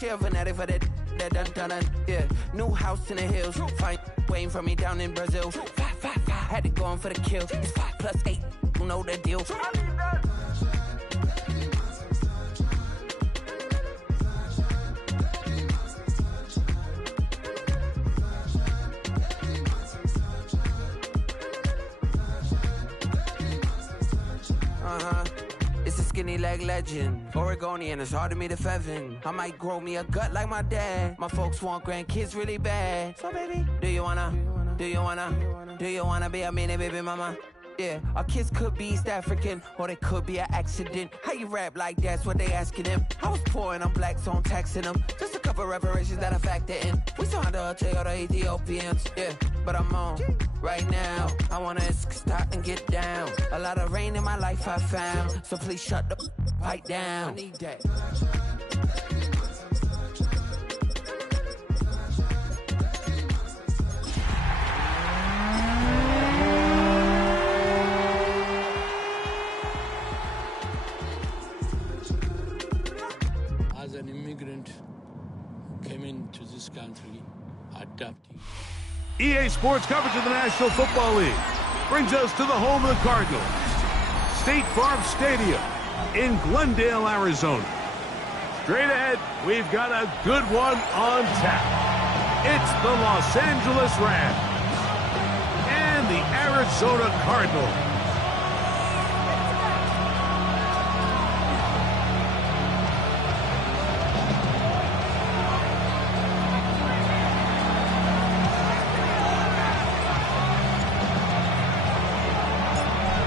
Share fanatic for that dun. Yeah, new house in the hills. Fine, waiting for me down in Brazil. 5, had to go on for the kill. It's 5 + 8. You know the deal. It's a skinny leg legend. Oregonian, it's hard to meet a Fevin. I might grow me a gut like my dad. My folks want grandkids really bad. So baby, do you wanna be a mini baby mama? Yeah, our kids could be East African, or they could be an accident. How you rap like that's what they asking him. I was poor and I'm black, so I'm taxing them. Just a couple reparations that I factor in. We saw the Toyota Ethiopians, yeah, but I'm on right now. I wanna stop and get down. A lot of rain in my life I found, so please shut the pipe down. I need that. As an immigrant who came into this country, adapting. EA Sports coverage of the National Football League brings us to the home of the Cardinals, State Farm Stadium in Glendale, Arizona. Straight ahead, we've got a good one on tap. It's the Los Angeles Rams and the Arizona Cardinals.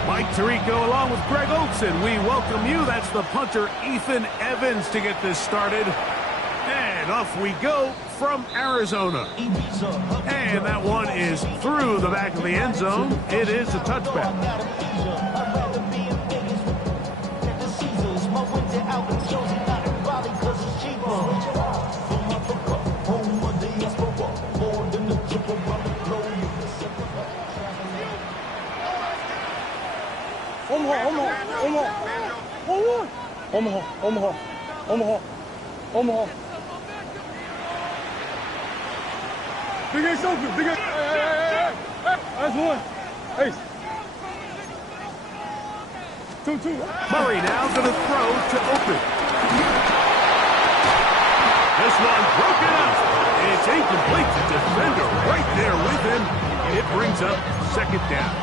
Mike Tirico along with Greg Olson. We welcome you. That's the punter, Ethan Evans, to get this started. And off we go from Arizona. And that one is through the back of the end zone. It is a touchback. Omaha. Big Ace open. Big Ace. Hey. That's one. Ace. 2. Murray now going to throw to open. This one broken up. It's incomplete. The defender right there with him. It brings up second down.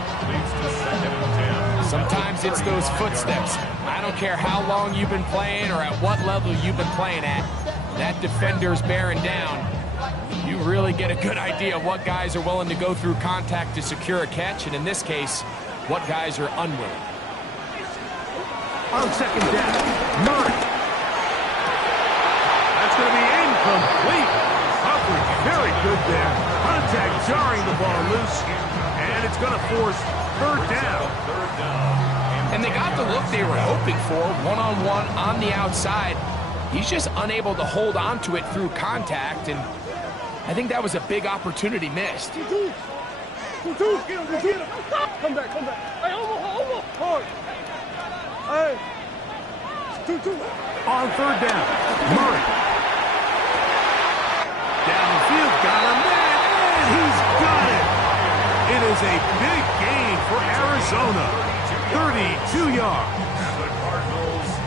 Sometimes it's those footsteps. I don't care how long you've been playing or at what level you've been playing at. That defender's bearing down. You really get a good idea of what guys are willing to go through contact to secure a catch, and in this case, what guys are unwilling. On second down, Murray. That's going to be incomplete. Coverage very good there. Contact jarring the ball loose, and it's going to force third down. And they got the look they were hoping for, one-on-one on the outside. He's just unable to hold on to it through contact, and I think that was a big opportunity missed. 2. Come back. Hey, almost. Hard. Hey. 2. On third down, Murray. Downfield, got a man, and he's got it. It is a big gain for Arizona. 32 yards.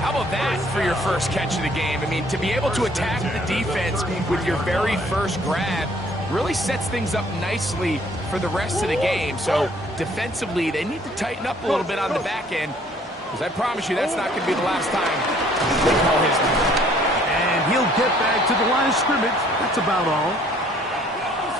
How about that for your first catch of the game? I mean, to be able to attack the defense with your very first grab really sets things up nicely for the rest of the game. So defensively, they need to tighten up a little bit on the back end, because I promise you that's not going to be the last time they call his name. And he'll get back to the line of scrimmage. That's about all.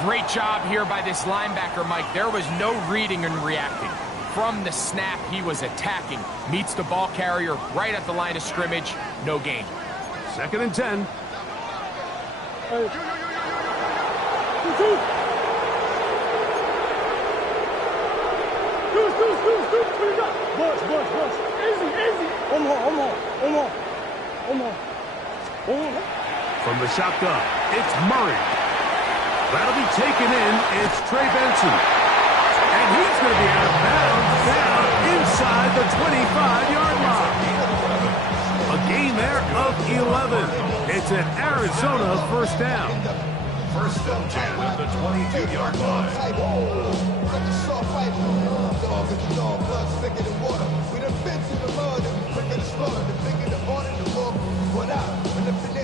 Great job here by this linebacker, Mike. There was no reading and reacting. From the snap, he was attacking. Meets the ball carrier right at the line of scrimmage. No gain. Second and 10. Hey. 2. Bunch. Easy. Omaha. From the shotgun, it's Murray. That'll be taken in. It's Trey Benson. And he's going to be out of bounds down inside the 25-yard line. A gain gain there of 11. It's an Arizona first down. First and 10 at the 22-yard line.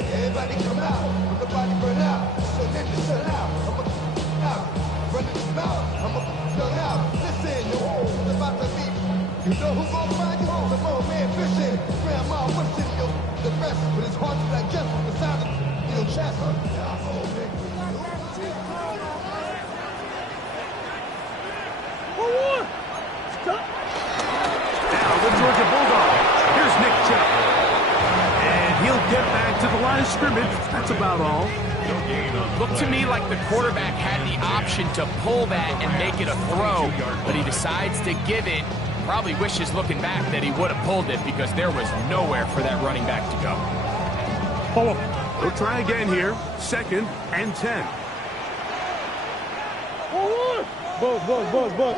Everybody come out, when the body burn out, so then you shut out. I'm out, running this mouth, I'm out. Listen, it's about to be. You know who's gonna find you? The old man fishing, grandma wishing, the rest, but it's hard to digest the sound of your chest. Now the Georgia Bulldog. Here's Nick Chubb. And he'll get back to the line of scrimmage. That's about all. Looked to me like the quarterback had the option to pull that and make it a throw, but he decides to give it. Probably wishes looking back that he would have pulled it because there was nowhere for that running back to go. We'll try again here. 2nd and 10. Buzz.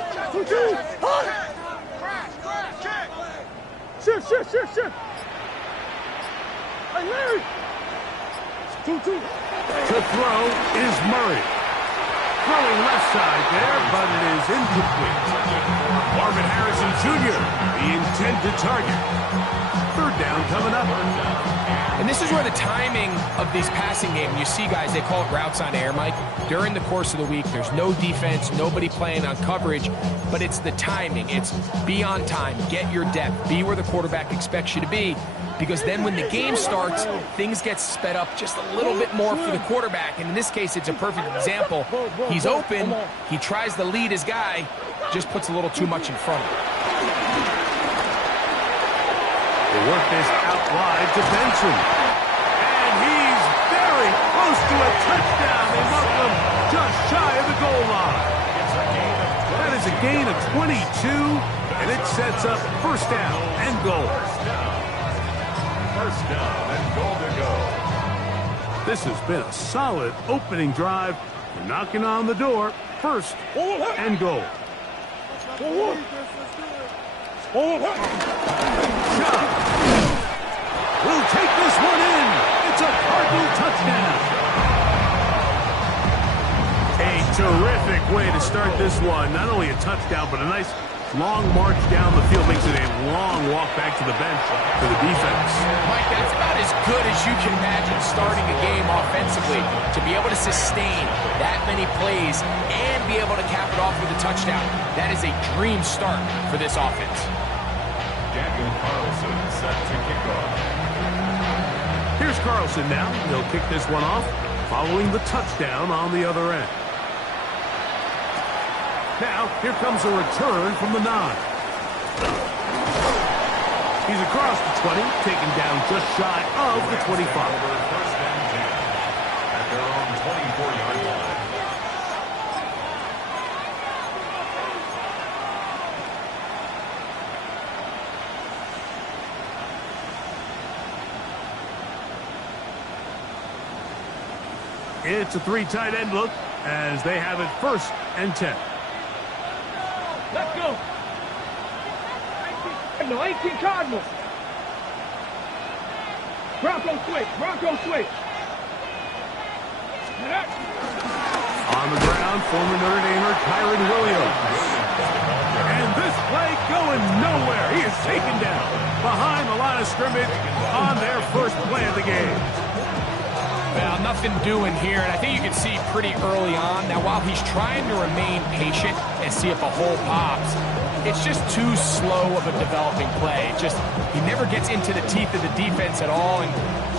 2-2. Shift. Hey, Larry. 2-2. To throw is Murray. Throwing left side there, but it is incomplete. Marvin Harrison Jr., the intended target. 3rd down coming up. And this is where the timing of these passing games, you see guys, they call it routes on air, Mike. During the course of the week, there's no defense, nobody playing on coverage, but it's the timing. It's be on time, get your depth, be where the quarterback expects you to be, because then when the game starts, things get sped up just a little bit more for the quarterback. And in this case, it's a perfect example. He's open, he tries to lead his guy, just puts a little too much in front of him. The work is out wide to Benson. And he's very close to a touchdown. They mark him just shy of the goal line. That is a gain of 22, and it sets up 1st down and goal. First down and goal to go. This has been a solid opening drive. We're knocking on the door. 1st and goal. We'll take this one in. It's a Cardinal touchdown. A terrific way to start this one. Not only a touchdown, but a nice long march down the field. Makes it a long walk back to the bench for the defense. Mike, that's about as good as you can imagine starting a game offensively. To be able to sustain that many plays and be able to cap it off with a touchdown. That is a dream start for this offense. Daniel Carlson set to kick off. Here's Carlson now. He'll kick this one off following the touchdown on the other end. Now, here comes a return from the 9. He's across the 20, taken down just shy of the 25. First and 10 at their own 24-yard line. It's a 3 tight end look as they have it 1st and 10. Let's go. 18 Cardinals. Bronco switch. On the ground, former Notre Damer Kyron Williams. And this play going nowhere. He is taken down behind the line of scrimmage on their first play of the game. Well, nothing doing here, and I think you can see pretty early on. Now, while he's trying to remain patient and see if a hole pops, it's just too slow of a developing play. He never gets into the teeth of the defense at all and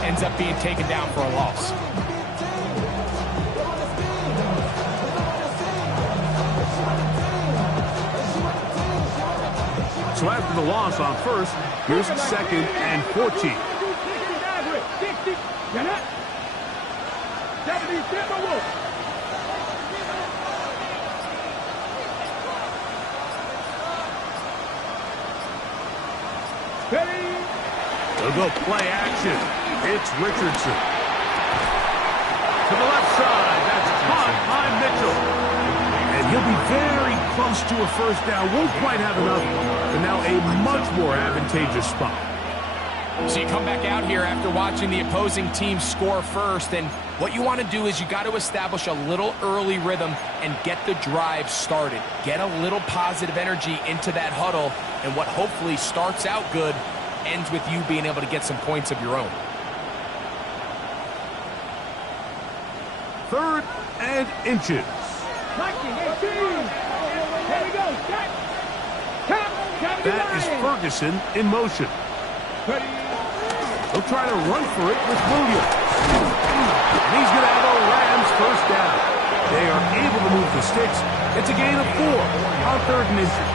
ends up being taken down for a loss. So after the loss on 1st, here's 2nd and 14. They'll go play action. It's Richardson. To the left side. That's caught by Mitchell. And he'll be very close to a 1st down. Won't quite have enough, but now a much more advantageous spot. So you come back out here after watching the opposing team score first, and what you want to do is you got to establish a little early rhythm and get the drive started. Get a little positive energy into that huddle, and what hopefully starts out good ends with you being able to get some points of your own. 3rd and inches. That is Ferguson in motion. He'll try to run for it with Williams. And he's going to have a Rams first down. They are able to move the sticks. It's a gain of 4 on 3rd and inches.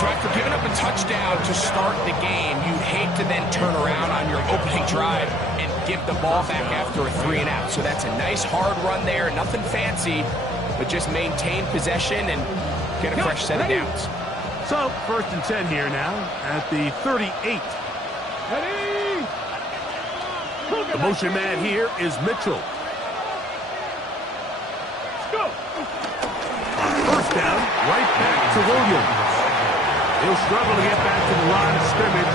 So after giving up a touchdown to start the game, you'd hate to then turn around on your opening drive and give the ball back after a 3 and out. So that's a nice hard run there, nothing fancy, but just maintain possession and get a fresh set of downs. So 1st and 10 here now at the 38. The motion man here is Mitchell. On 1st down, right back to Williams. He'll struggle to get back to the line of scrimmage.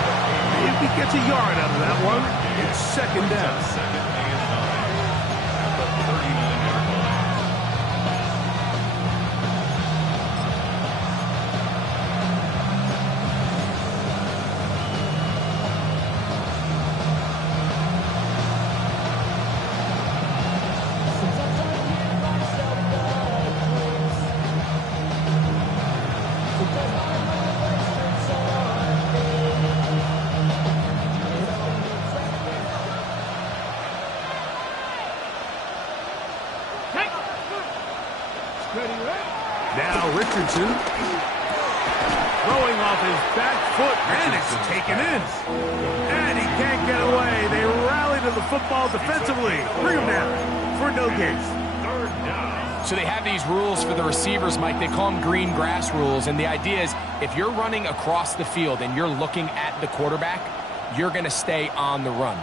If he gets a yard out of that one, it's 2nd down. Now Richardson throwing off his back foot, and it's taken in. And he can't get away. They rally to the football defensively. Bring him down for no gain. So they have these rules for the receivers, Mike. They call them green grass rules. And the idea is if you're running across the field and you're looking at the quarterback, you're going to stay on the run.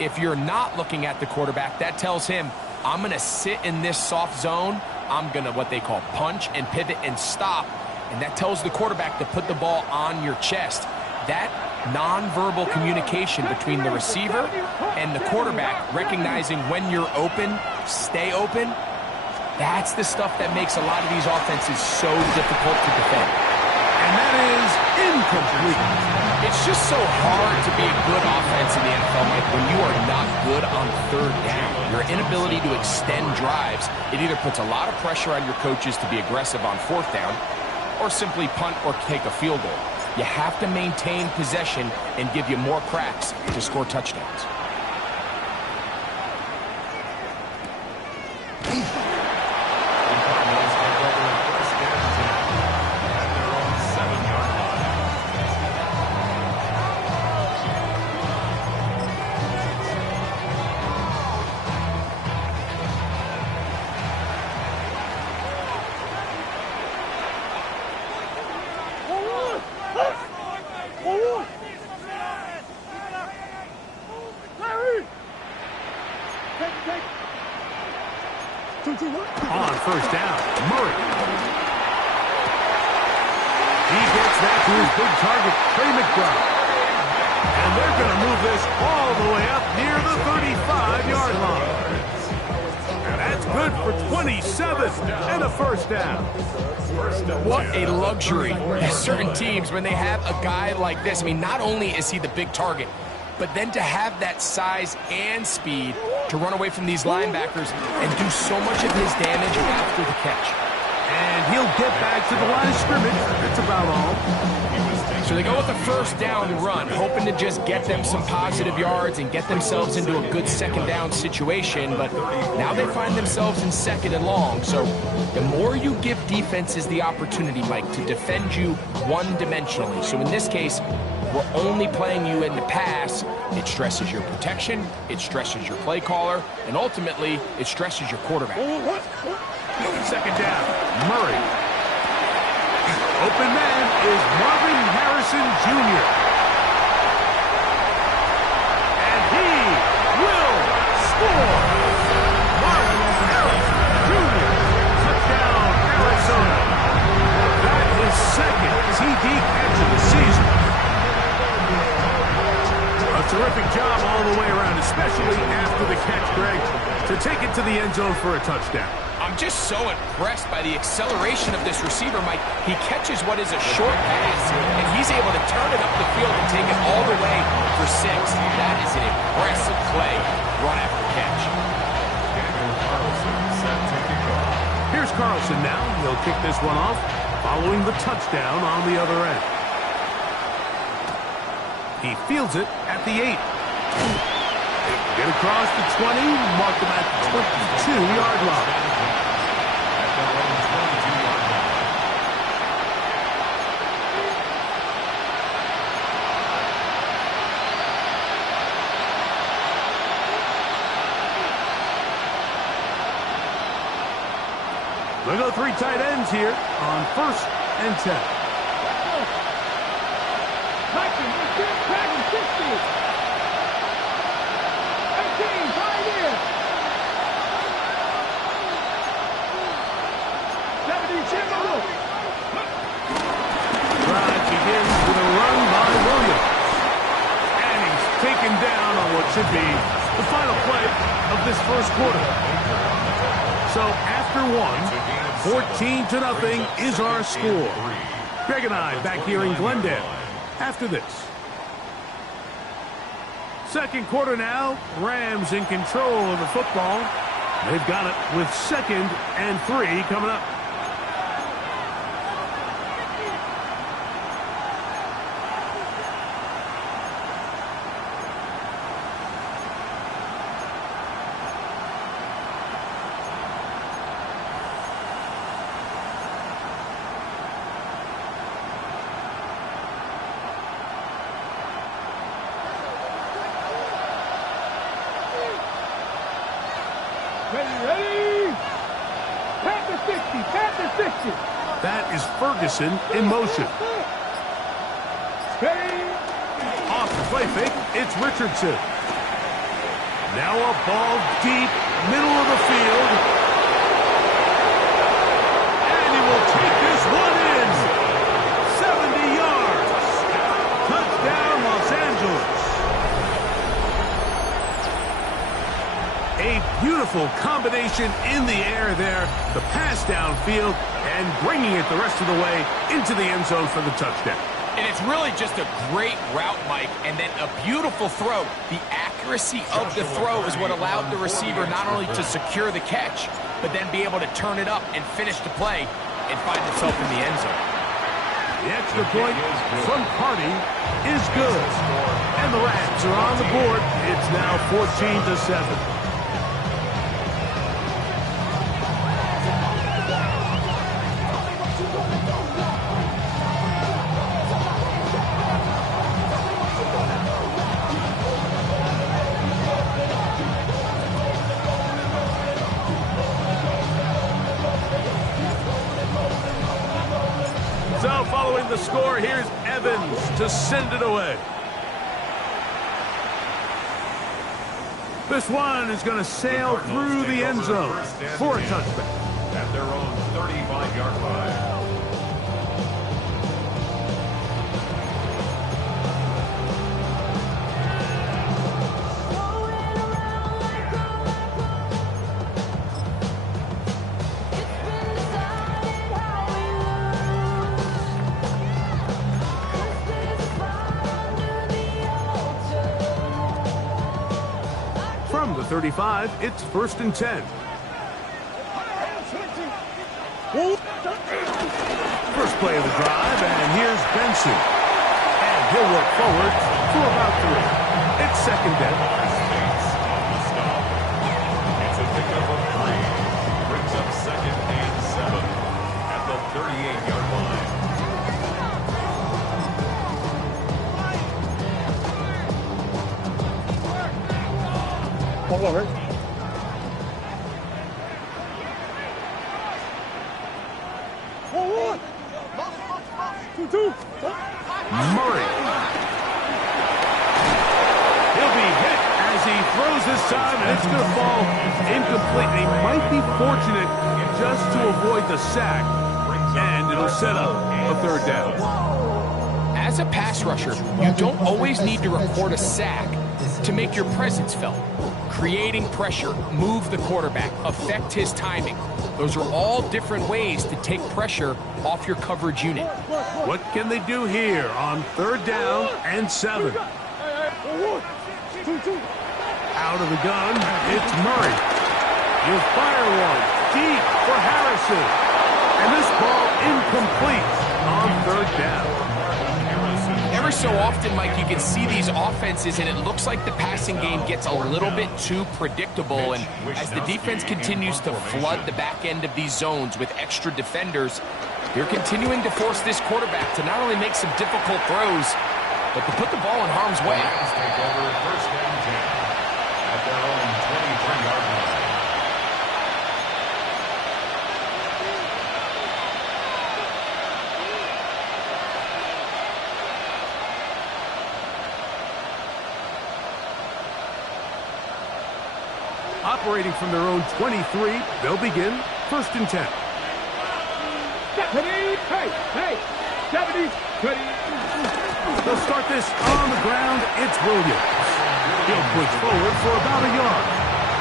If you're not looking at the quarterback, that tells him, I'm going to sit in this soft zone. I'm going to what they call punch and pivot and stop. And that tells the quarterback to put the ball on your chest. That nonverbal communication between the receiver and the quarterback, recognizing when you're open, stay open, that's the stuff that makes a lot of these offenses so difficult to defend. And that is incomplete. It's just so hard to be a good offense in the NFL, Mike, when you are not good on 3rd down. Your inability to extend drives, it either puts a lot of pressure on your coaches to be aggressive on 4th down or simply punt or take a field goal. You have to maintain possession and give you more cracks to score touchdowns. On 1st down, Murray. He gets that to his big target, Trey McBride. And they're going to move this all the way up near the 35-yard line. And that's good for 27 and a 1st down. What a luxury. Certain teams, when they have a guy like this, I mean, not only is he the big target, but then to have that size and speed to run away from these linebackers and do so much of his damage after the catch. And he'll get back to the line of scrimmage. That's about all. So they go with the 1st down run, hoping to just get them some positive yards and get themselves into a good 2nd down situation, but now they find themselves in 2nd and long. So the more you give defenses the opportunity, Mike, to defend you one-dimensionally. So in this case, we're only playing you in the pass. It stresses your protection, it stresses your play caller, and ultimately, it stresses your quarterback. 2nd down, Murray. Open man is Marvin Harrison Jr. And he will score. Marvin Harrison Jr. Touchdown, Arizona. That is 2nd TD catch of the season. Greg, to take it to the end zone for a touchdown. I'm just so impressed by the acceleration of this receiver, Mike. He catches what is a short pass, and he's able to turn it up the field and take it all the way for 6. That is an impressive play, run after catch. Here's Carlson now. He'll kick this one off, following the touchdown on the other end. He fields it at the 8. Get across the 20, mark him at the 22-yard line. We'll go 3 tight ends here on 1st and 10. Drive begins with a run by Williams. And he's taken down on what should be the final play of this first quarter. So after 14-0 is our score. Greg and I back here in Glendale after this. Second quarter now. Rams in control of the football. They've got it with 2nd and 3 coming up. Ready? Panther 60, Panther 60. That is Ferguson in motion. Ready? Off the play fake, it's Richardson. Now a ball deep, middle of the field. And he will take this one in. 70 yards. Touchdown, Los Angeles. A beautiful combination in the air there. The pass downfield and bringing it the rest of the way into the end zone for the touchdown. And it's really just a great route, Mike, and then a beautiful throw. The accuracy of the throw is what allowed the receiver not only to secure the catch, but then be able to turn it up and finish the play and find himself in the end zone. The extra point from Carty is good. And the Rams are on the board. It's now 14-7. So following the score, here's Evans to send it away. This one is going to sail through the end zone for a touchback. At their own 35-yard line. From the 35, it's 1st and 10. First play of the drive, and here's Benson. And he'll work forward for about 3. It's 2nd down. It's a pickup of 3. Brings up 2nd and 7 at the 38-yard line. Hold on, Rick. Hold on. 2-2. Murray. He'll be hit as he throws this time, and it's going to fall incomplete. They might be fortunate just to avoid the sack, and it'll set up a 3rd down. As a pass rusher, you don't always need to record a sack to make your presence felt. creating pressure, move the quarterback, affect his timing. Those are all different ways to take pressure off your coverage unit. What can they do here on 3rd down and 7? Out of the gun, it's Murray. He'll fire one deep for Harrison. And this ball incomplete on 3rd down. Every so often, Mike, you can see these offenses, and it looks like the passing game gets a little bit too predictable. And as the defense continues to flood the back end of these zones with extra defenders, they're continuing to force this quarterback to not only make some difficult throws, but to put the ball in harm's way. Take over 1st and 10 at their own 23-yard line. Operating from their own 23, they'll begin 1st and 10. Hey, 70, 20. They'll start this on the ground. It's Williams. He'll push forward for about a yard.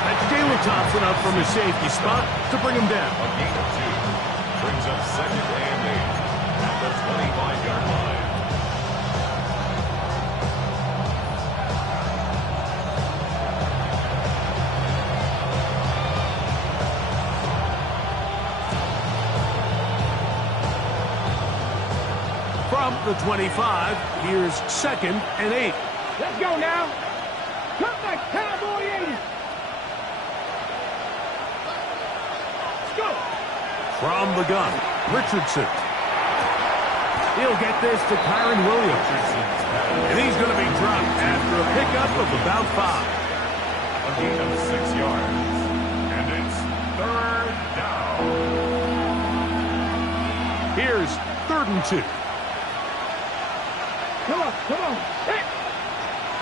That's Jalen Thompson up from his safety spot to bring him down. A gain of 2 brings up 2nd and 8 at the 25-yard line. From the 25, here's 2nd and 8. Let's go now. Come back, Cowboy 80. Let's go. From the gun, Richardson. He'll get this to Kyron Williams. And he's going to be dropped after a pickup of about 5. A gain of 6 yards. And it's 3rd down. Here's 3rd and 2. Come on. Hey.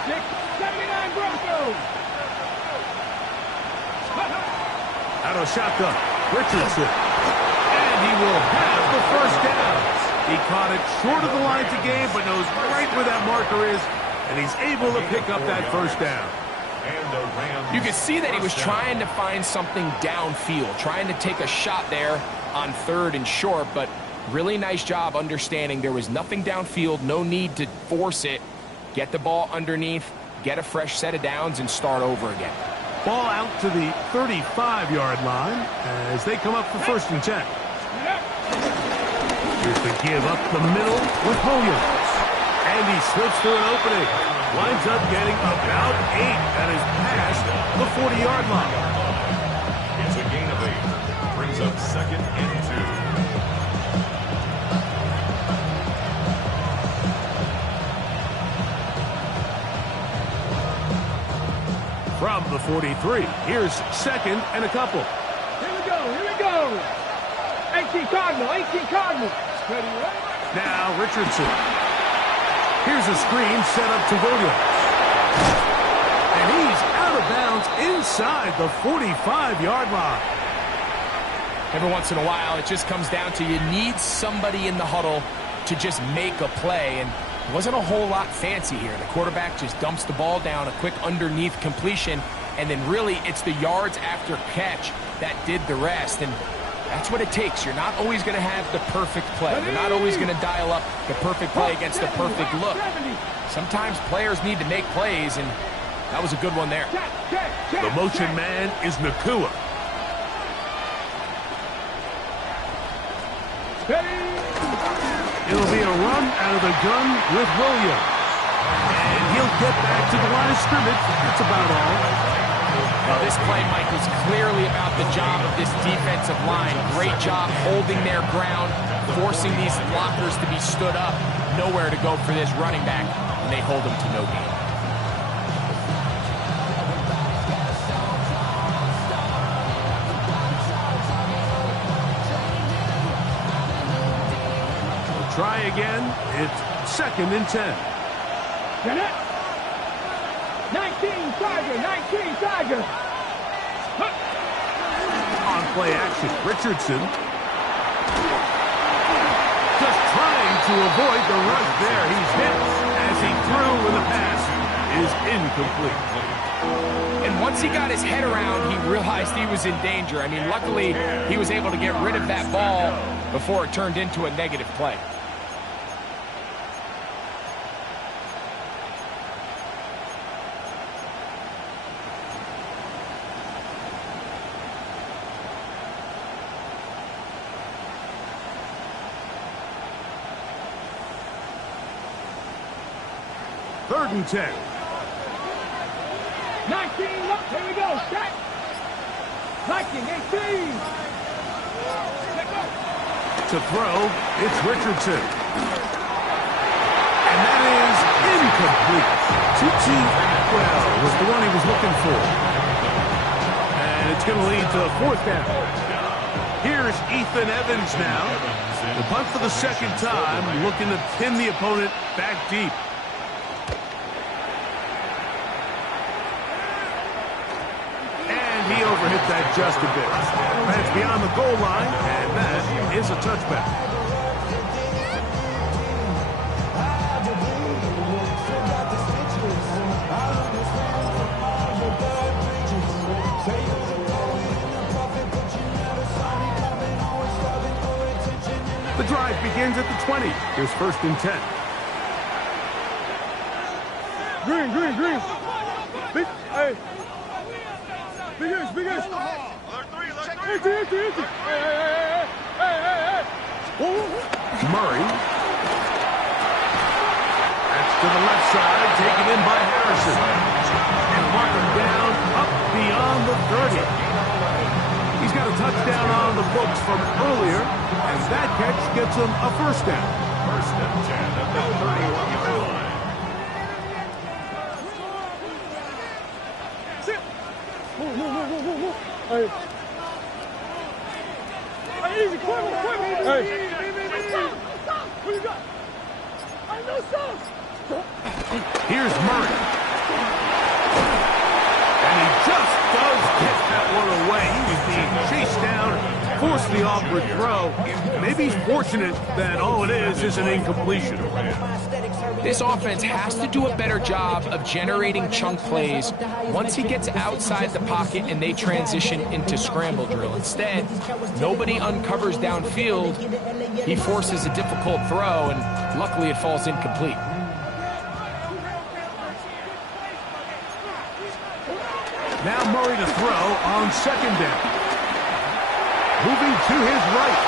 679 Broncos. Out of shotgun, Richardson. And he will have the 1st down. He caught it short of the line to gain, but knows right where that marker is, and he's able to pick up that 1st down. You can see that he was trying to find something downfield, trying to take a shot there on 3rd and short, but really nice job understanding there was nothing downfield, no need to force it. Get the ball underneath, get a fresh set of downs, and start over again. Ball out to the 35-yard line as they come up for 1st and 10. Here's the give up the middle with Williams. And he slips through an opening. Winds up getting about 8 that is past the 40-yard line. It's a gain of 8. Brings up 2nd and 2. From the 43, here's 2nd and a couple. Here we go. 18 Cardinal. Ready, right? Now Richardson. Here's a screen set up to Williams. And he's out of bounds inside the 45-yard line. Every once in a while, it just comes down to you need somebody in the huddle to just make a play, and it wasn't a whole lot fancy here. The quarterback just dumps the ball down, a quick underneath completion, and then really it's the yards after catch that did the rest, and that's what it takes. You're not always going to have the perfect play. You're not always going to dial up the perfect play against the perfect look. Sometimes players need to make plays, and that was a good one there. The motion man is Nakua. It'll be a run out of the gun with Williams. And he'll get back to the line of scrimmage. That's about all. Well, this play, Mike, was clearly about the job of this defensive line. Great job holding their ground, forcing these blockers to be stood up. Nowhere to go for this running back, and they hold him to no gain. Try again. It's 2nd and 10. 19 Tiger. On play action, Richardson. Just trying to avoid the rush there. He's hit as he threw, and the pass is incomplete. And once he got his head around, he realized he was in danger. I mean, luckily, he was able to get rid of that ball before it turned into a negative play. Third and 10. 19, look, here we go, set. 19, 18. To throw, it's Richardson. And that is incomplete. Well, was the one he was looking for. And it's going to lead to a fourth down. Here's Ethan Evans now. The punt for the second time, looking to pin the opponent back deep. He overhit that just a bit. That's beyond the goal line, and that is a touchback. The drive begins at the 20. Here's first and 10. Green. Big, hey. Big ace. Empty. Hey. Murray. That's to the left side, taken in by Harrison. And marking down up beyond the 30. He's got a touchdown on the books from earlier, and that catch gets him a first down. First and 10 at the 31-yard line. Move. Hey. Easy, quick. Hey. What you got? I know sauce. Here's Murray. And he just does get that one away. He was being chased down, forced the awkward throw. Maybe he's fortunate that all it is an incompletion. This offense has to do a better job of generating chunk plays once he gets outside the pocket and they transition into scramble drill. Instead, nobody uncovers downfield. He forces a difficult throw, and luckily it falls incomplete. Now Murray to throw on second down. Moving to his right.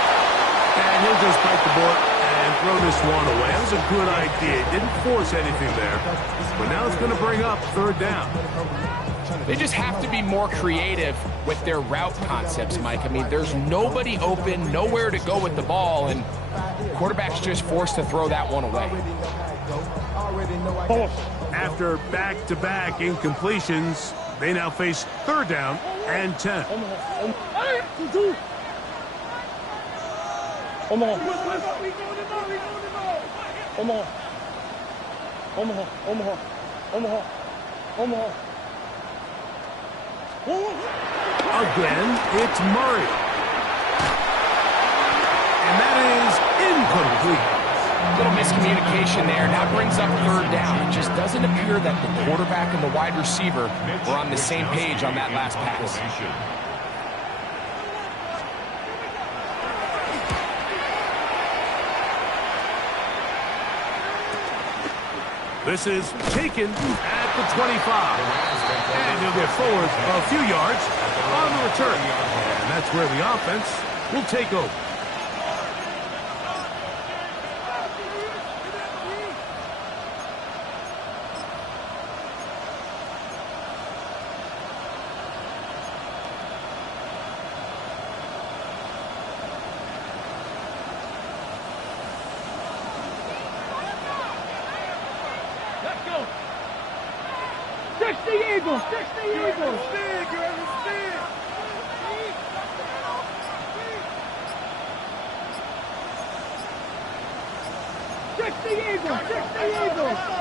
And he'll just bite the bullet and throw this one away. That was a good idea. Didn't force anything there. But now it's going to bring up third down. They just have to be more creative with their route concepts, Mike. I mean, there's nobody open, nowhere to go with the ball, and quarterback's just forced to throw that one away. After back-to-back incompletions, they now face third down and 10. Omaha. Again, it's Murray. And that is incomplete. Little miscommunication there. Now brings up third down. It just doesn't appear that the quarterback and the wide receiver were on the same page on that last pass. This is taken at the 25. And he'll get forward a few yards on the return. And that's where the offense will take over.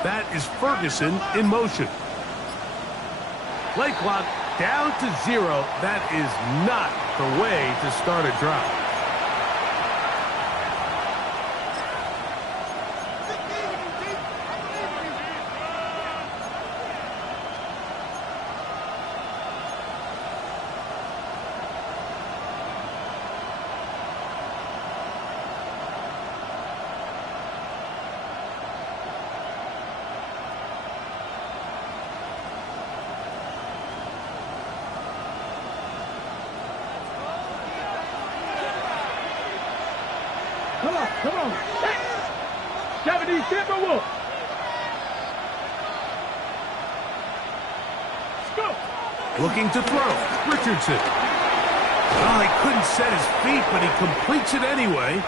That is Ferguson in motion. Play clock down to 0. That is not the way to start a drive. Come on, come on. 70 Timberwolves. Let's go. Looking to throw. Richardson. Well, he couldn't set his feet, but he completes it anyway.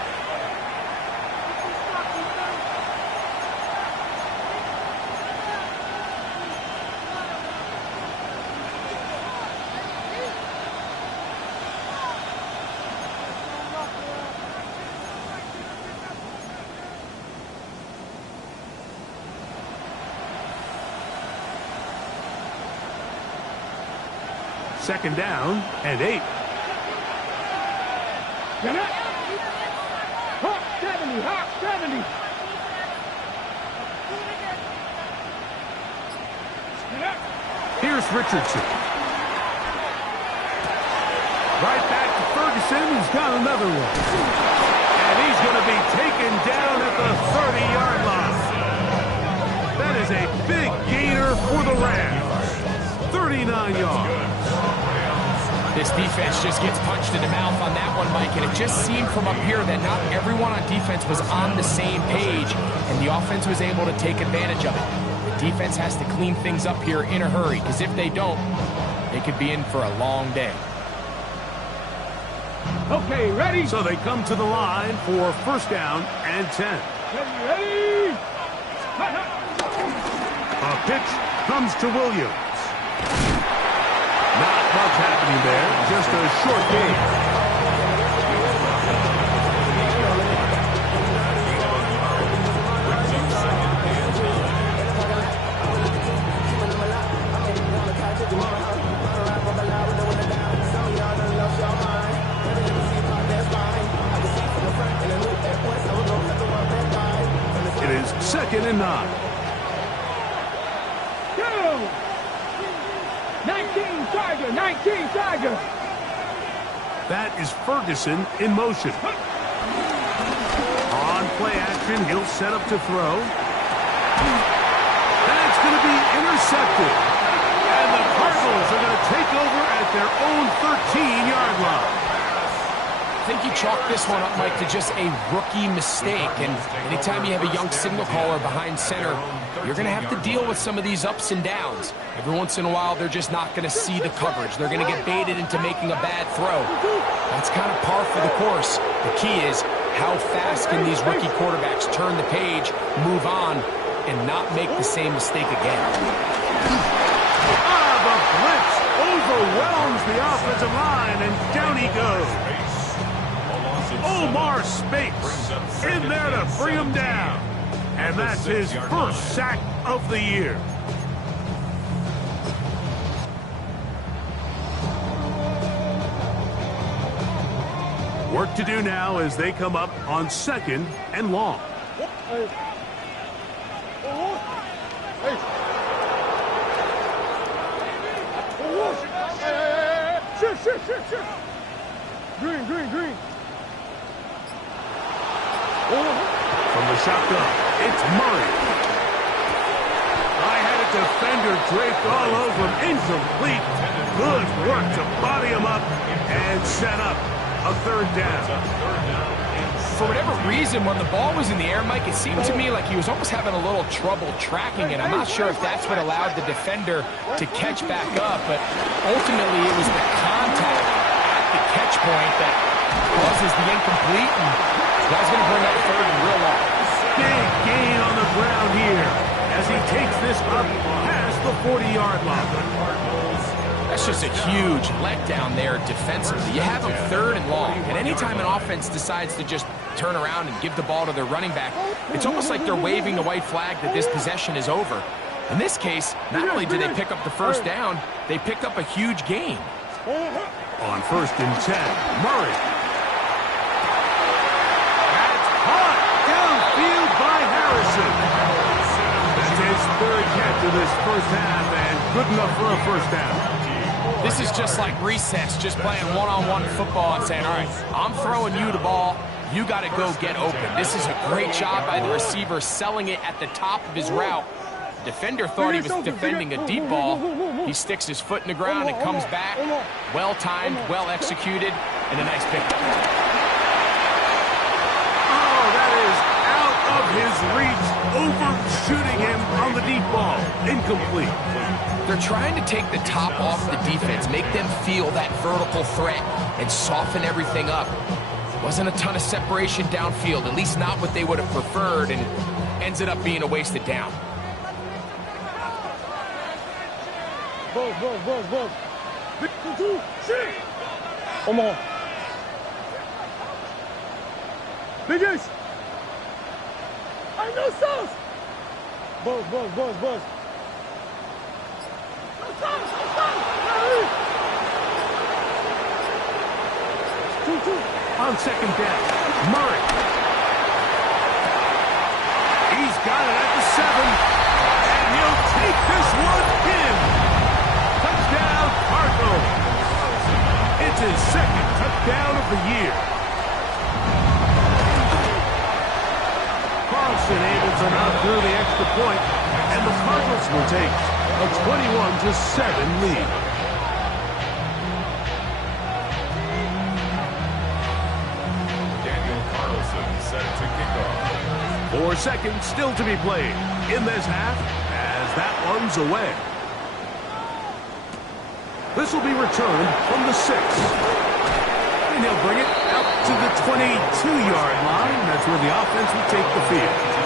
Second down and 8. Get up. Hawk 70, Hawk 70. Get up. Here's Richardson. Right back to Ferguson, who's got another one. And he's going to be taken down at the 30-yard line. That is a big gainer for the Rams. 39 yards. This defense just gets punched in the mouth on that one, Mike, and it just seemed from up here that not everyone on defense was on the same page, and the offense was able to take advantage of it. The defense has to clean things up here in a hurry, because if they don't, they could be in for a long day. Okay, ready? So they come to the line for first down and 10. Ready? A pitch comes to Williams. Not much happening there, just a short game. It is second and 9. 19 Tiger. That is Ferguson in motion. On play action, he'll set up to throw. That's going to be intercepted. And the Cardinals are going to take over at their own 13-yard line. I think you chalk this one up, Mike, to just a rookie mistake. And anytime you have a young signal caller behind center, you're going to have to deal with some of these ups and downs. Every once in a while, they're just not going to see the coverage. They're going to get baited into making a bad throw. That's kind of par for the course. The key is how fast can these rookie quarterbacks turn the page, move on, and not make the same mistake again. The blitz overwhelms the offensive line, and down he goes. Omar Speights in there to bring him down. And that's his first sack of the year. Work to do now as they come up on second and long. Shit. Green. From the shotgun, it's Murray. I had a defender draped all over him. Incomplete. Good work to body him up and set up a third down. For whatever reason, when the ball was in the air, Mike, it seemed to me like he was almost having a little trouble tracking it. I'm not sure if that's what allowed the defender to catch back up, but ultimately it was the contact at the catch point that causes the incomplete, and that's going to bring up third and real long. Big gain on the ground here as he takes this up past the 40-yard line. That's just a huge letdown there defensively. You have them third and long, and anytime an offense decides to just turn around and give the ball to their running back, it's almost like they're waving the white flag that this possession is over. In this case, not only did they pick up the first down, they picked up a huge gain. On first and 10, Murray. That's caught downfield by Harrison. That's his third catch of this first half, and good enough for a first down. This is just like recess, just playing one-on-one football and saying, all right, I'm throwing you the ball. You got to go get open. This is a great job by the receiver selling it at the top of his route. The defender thought he was defending a deep ball. He sticks his foot in the ground and comes back. Well-timed, well-executed, and a nice pickup. Oh, That is out of his reach, overshooting him on the deep ball. Incomplete. They're trying to take the top off the defense, make them feel that vertical threat, and soften everything up. Wasn't a ton of separation downfield, at least not what they would have preferred, and ends it up being a wasted down. Buzz. Victor, shoot! Come on. Biggest! I know sauce! Buzz. On second down, Murray. He's got it at the 7, and he'll take this one in. Touchdown, Cardinals. It's his second touchdown of the year. Carlson able to knock through the extra point, and the Cardinals will take a 21-7 lead. Set to kick off. 4 seconds still to be played in this half as that one's away. This will be returned from the 6. And he'll bring it out to the 22-yard line. That's where the offense will take the field.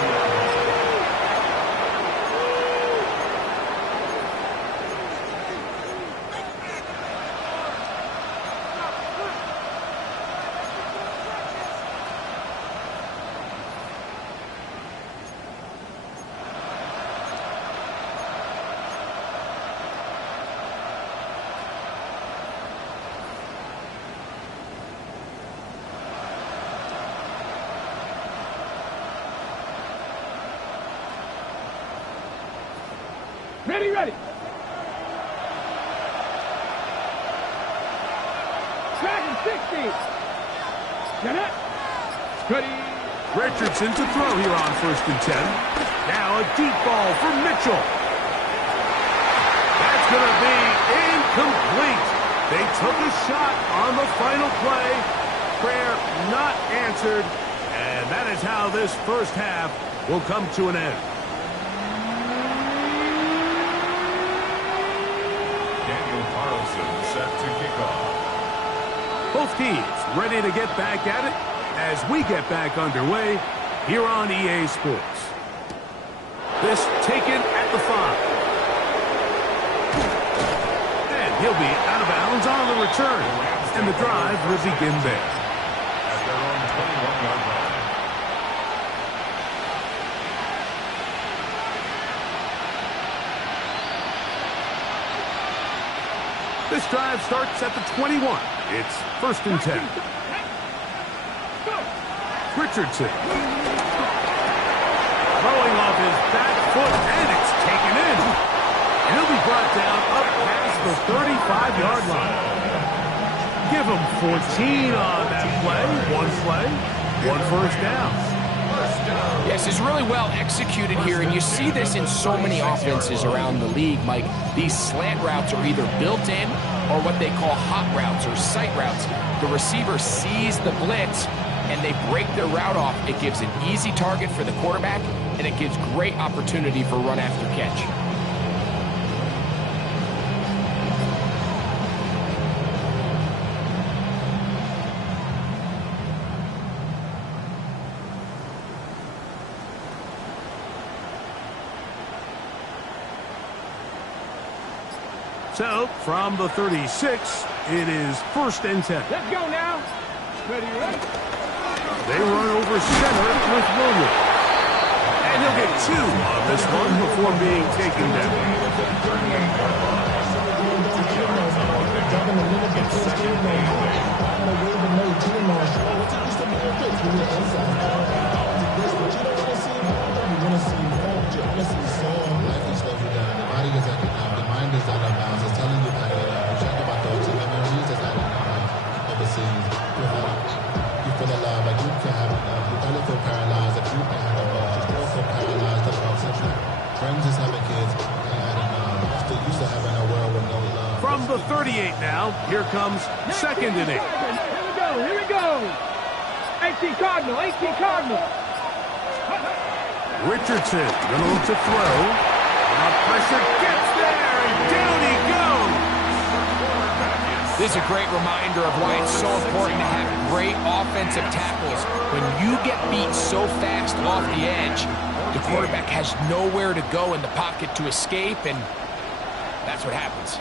Ready. Dragon 60. Get it. Ready. Richardson to throw here on 1st and 10. Now a deep ball for Mitchell. That's going to be incomplete. They took a shot on the final play. Prayer not answered. And that is how this first half will come to an end. Set to kick off. Both teams ready to get back at it as we get back underway here on EA Sports. This taken at the 5. And he'll be out of bounds on the return. And the drive will begin there. At their own 21-yard line. This drive starts at the 21. It's 1st and 10. Richardson. Throwing off his back foot, and it's taken in. He'll be brought down up past the 35-yard line. Give him 14 on that play. One first down. Yes, it's really well executed here, and you see this in so many offenses around the league, Mike. These slant routes are either built in or what they call hot routes or sight routes. The receiver sees the blitz, and they break their route off. It gives an easy target for the quarterback, and it gives great opportunity for run after catch. So, from the 36, it is 1st and 10. Let's go now. Ready. They run over center with Williams. And he'll get 2 on this one before being taken down. From the 38 now, here comes 2nd and 8. Here we go. 18 Cardinal. Richardson going to look to throw. Pressure gets there, and down he goes. This is a great reminder of why it's so important to have great offensive tackles. When you get beat so fast off the edge, the quarterback has nowhere to go in the pocket to escape, and that's what happens.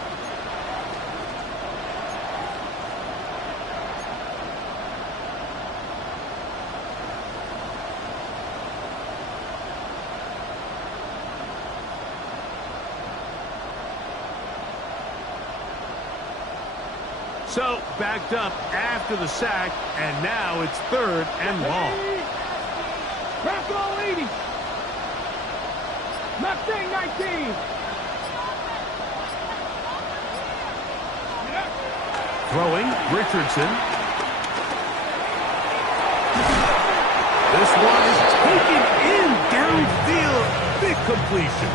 So, backed up after the sack, and now it's 3rd and long. Back all 80. Mustang 19. Throwing, Richardson. This one is taken in downfield. Big completion.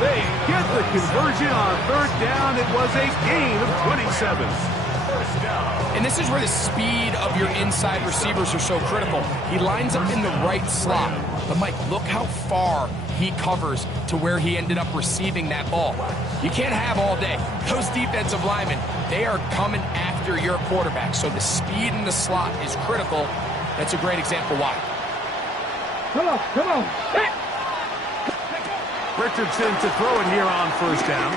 They get the conversion on 3rd down. It was a gain of 27. And this is where the speed of your inside receivers are so critical. He lines up in the right slot. But, Mike, look how far he covers to where he ended up receiving that ball. You can't have all day. Those defensive linemen, they are coming after your quarterback. So the speed in the slot is critical. That's a great example why. Come on, come on. Richardson to throw it here on 1st down.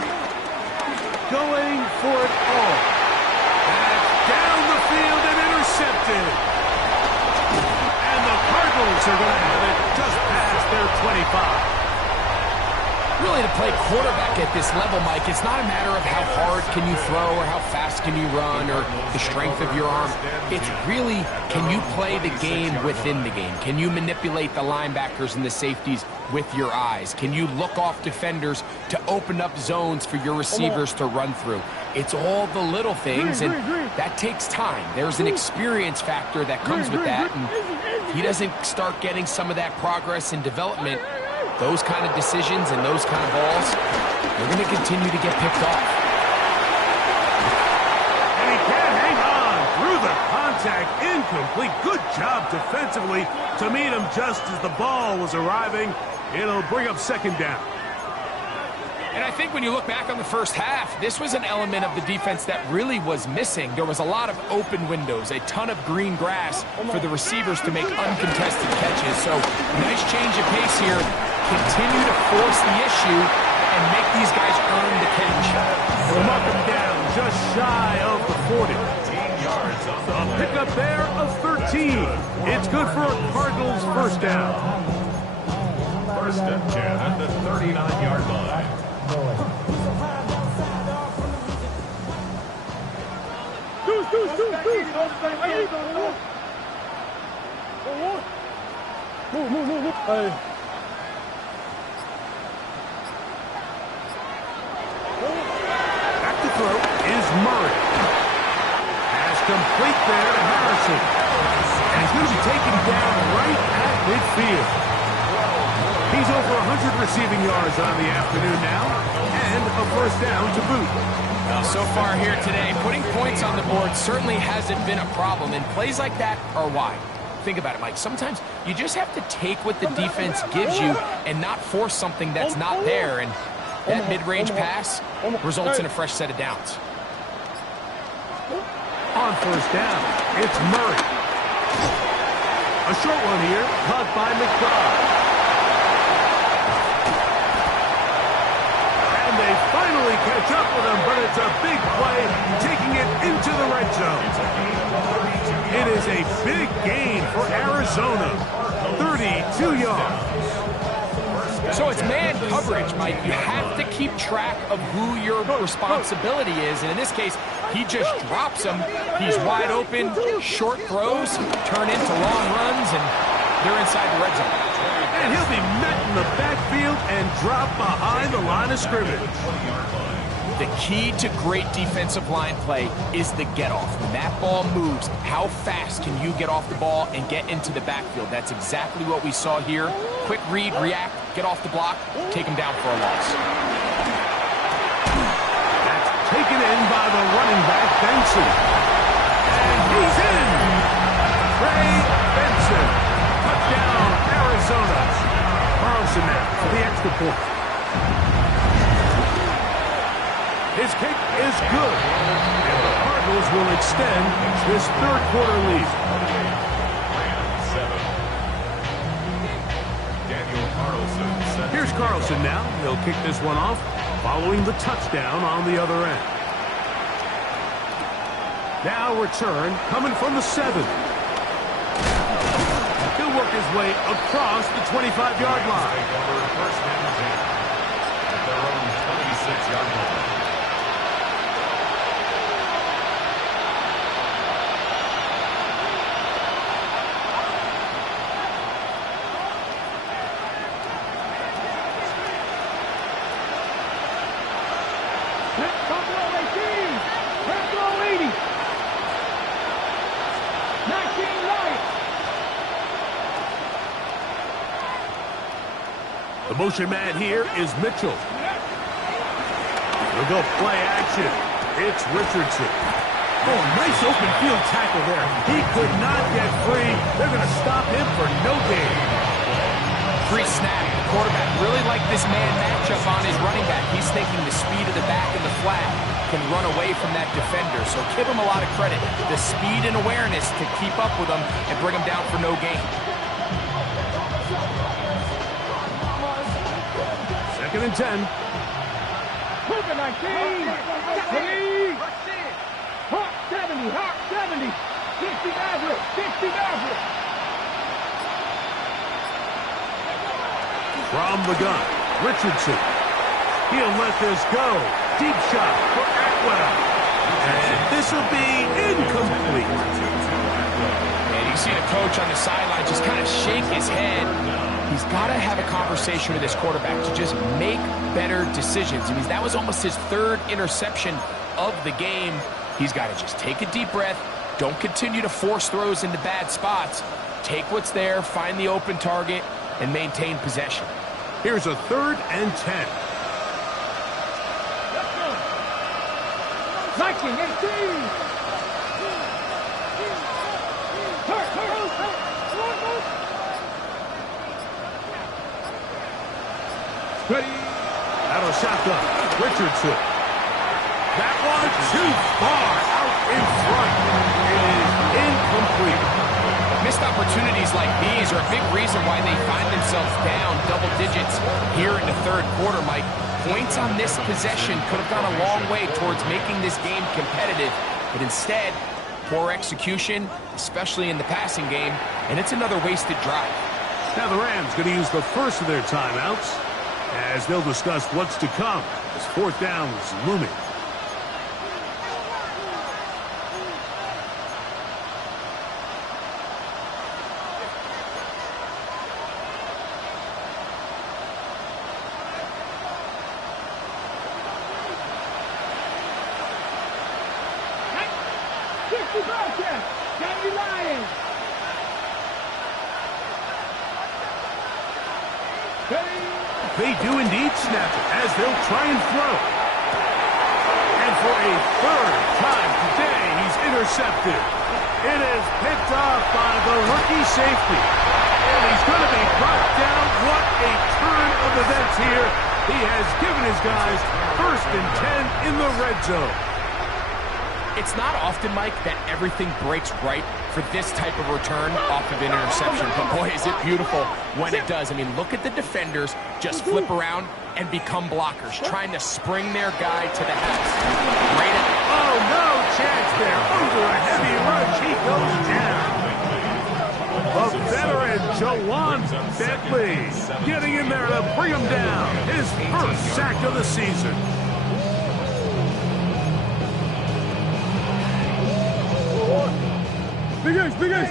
Going for it all. That's down the field and intercepted. And the Cardinals are going to have it just past their 25. Really, to play quarterback at this level, Mike, it's not a matter of how hard can you throw or how fast can you run or the strength of your arm. It's really, can you play the game within the game? Can you manipulate the linebackers and the safeties with your eyes? Can you look off defenders to open up zones for your receivers to run through? It's all the little things, and that takes time. There's an experience factor that comes with that, and he doesn't start getting some of that progress and development. Those kind of decisions and those kind of balls, they're going to continue to get picked off. And he can't hang on through the contact. Incomplete. Good job defensively to meet him just as the ball was arriving. It'll bring up 2nd down. And I think when you look back on the first half, this was an element of the defense that really was missing. There was a lot of open windows, a ton of green grass for the receivers to make uncontested catches. So nice change of pace here. Continue to force the issue and make these guys earn the catch. We'll mark him down just shy of the 40. A pickup there of 13. It's good for a Cardinals 1st down. 1st and 10 at the 39-yard line. Hey. Back to throw is Murray. Pass complete there to Harrison. And he's going to be taken down right at midfield. He's over 100 receiving yards on the afternoon now, and a 1st down to boot. Well, so far here today, putting points on the board certainly hasn't been a problem, and plays like that are why. Think about it, Mike. Sometimes you just have to take what the defense gives you and not force something that's not there, and that mid-range pass results in a fresh set of downs. On 1st down, it's Murray. A short one here, caught by McBride. And they finally catch up with him, but it's a big play, taking it into the red zone. It is a big gain for Arizona, 32 yards. So it's man coverage, Mike. You have to keep track of who your responsibility is. And in this case, he just drops him. He's wide open. Short throws turn into long runs, and they're inside the red zone. And he'll be met in the backfield and dropped behind the line of scrimmage. The key to great defensive line play is the get-off. When that ball moves, how fast can you get off the ball and get into the backfield? That's exactly what we saw here. Quick read, react, get off the block, take him down for a loss. That's taken in by the running back, Benson. And he's in! Trey Benson. Touchdown, Arizona. Arizona. Carlson now for the extra point. His kick is good. And the Cardinals will extend this third quarter lead. Here's Carlson now. He'll kick this one off following the touchdown on the other end. Now return coming from the 7. He'll work his way across the 25-yard line. First down and 10 at their own 26-yard line. The motion man here is Mitchell. We'll go play action. It's Richardson. Oh, nice open field tackle there. He could not get free. They're going to stop him for no gain. Free snap. The quarterback really liked this man matchup on his running back. He's thinking the speed of the back in the flat can run away from that defender. So give him a lot of credit. The speed and awareness to keep up with him and bring him down for no gain. Second and 10. Moving 19. 70. 60 Maverick. 60 Maverick. From the gun, Richardson. He'll let this go. Deep shot for Atwell. And this will be incomplete. And you see the coach on the sideline just kind of shake his head. He's got to have a conversation with his quarterback to just make better decisions. I mean, that was almost his third interception of the game. He's got to just take a deep breath. Don't continue to force throws into bad spots. Take what's there, find the open target, and maintain possession. Here's a 3rd and 10. 19-18. Ready. Out of shotgun, Richardson. That one too far out in front. It is incomplete. Missed opportunities like these are a big reason why they find themselves down double digits here in the third quarter, Mike. Points on this possession could have gone a long way towards making this game competitive, but instead, poor execution, especially in the passing game, and it's another wasted drive. Now the Rams going to use the first of their timeouts as they'll discuss what's to come as 4th down is looming. They do indeed snap it as they'll try and throw. And for a 3rd time today, he's intercepted. It is picked off by the rookie safety. And he's going to be brought down. What a turn of events here. He has given his guys 1st and 10 in the red zone. It's not often, Mike, that everything breaks right for this type of return off of an interception. But boy, is it beautiful when it does. I mean, look at the defenders just flip around and become blockers, trying to spring their guy to the house. Great. Oh, no chance there. Under a heavy rush, he goes down. The veteran, Jawan Bentley, getting in there to bring him down. His 1st sack of the season. Big Ace, Big Ace.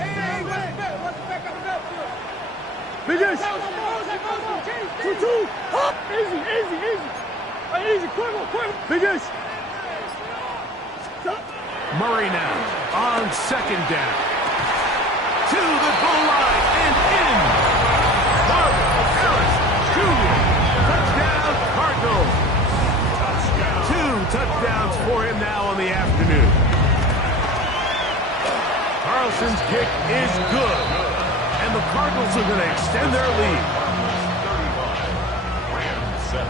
Big Ace. 2-2. Up. Easy. Easy, quick. Big Ace. Stop. Murray now on 2nd down. To the goal line and in. Marvin Harris Jr. Touchdown, Cardinals. 2 touchdowns for him now on the afternoon. Carlson's kick is good. And And the Cardinals are going to extend their lead. 35, Rams 7.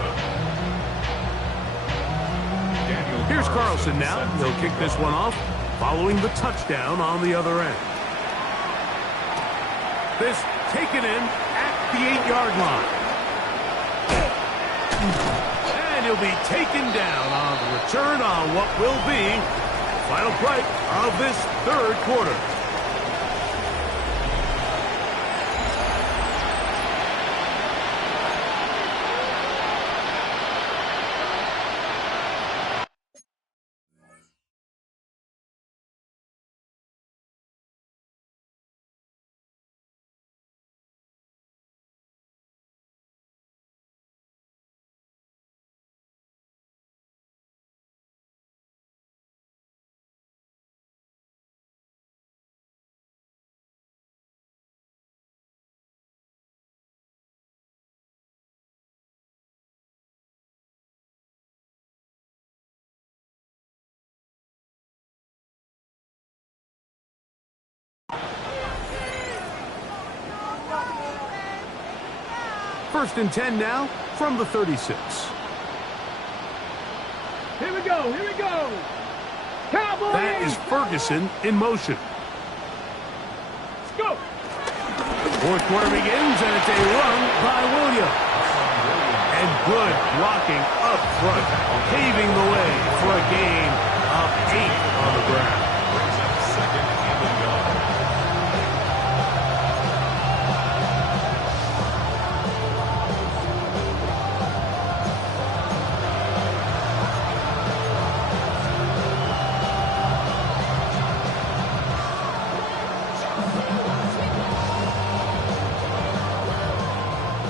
Here's Carlson now. He'll kick this one off, following the touchdown on the other end. This taken in at the 8-yard line. And he'll be taken down on the return on what will be the final play of this third quarter. First and 10 now from the 36. Here we go, here we go. Cowboys! That is Ferguson in motion. Let's go. The fourth quarter begins, and it's a run by Williams. And good blocking up front, paving the way for a gain of 8 on the ground. Brings up second and a yard.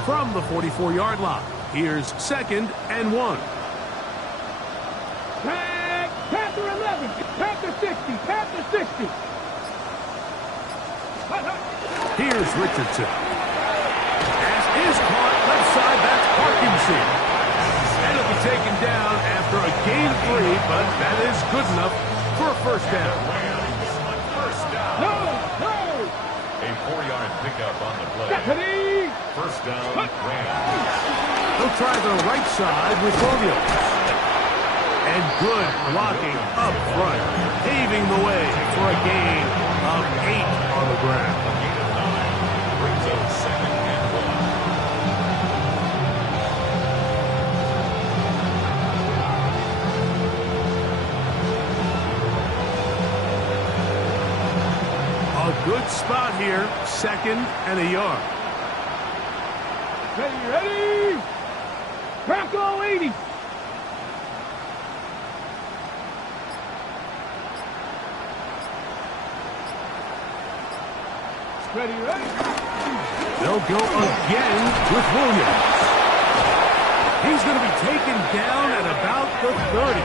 From the 44-yard line, here's second and 1. Tag, Panther 11, Panther 60, Panther 60. Here's Richardson. Pass is caught left side, that's Parkinson. And it'll be taken down after a gain of 3, but that is good enough for a first down. Rams on first down. No, no. A 4-yard pickup on the play. Deputy. First down, Rams. They'll try the right side with Williams. And good blocking up front, paving the way for a gain of 8 on the ground. A gain of 9 brings up second and 1. A good spot here, second and a yard. Ready, ready. Bronco 80. Ready, ready. They'll go again with Williams. He's going to be taken down at about the 30.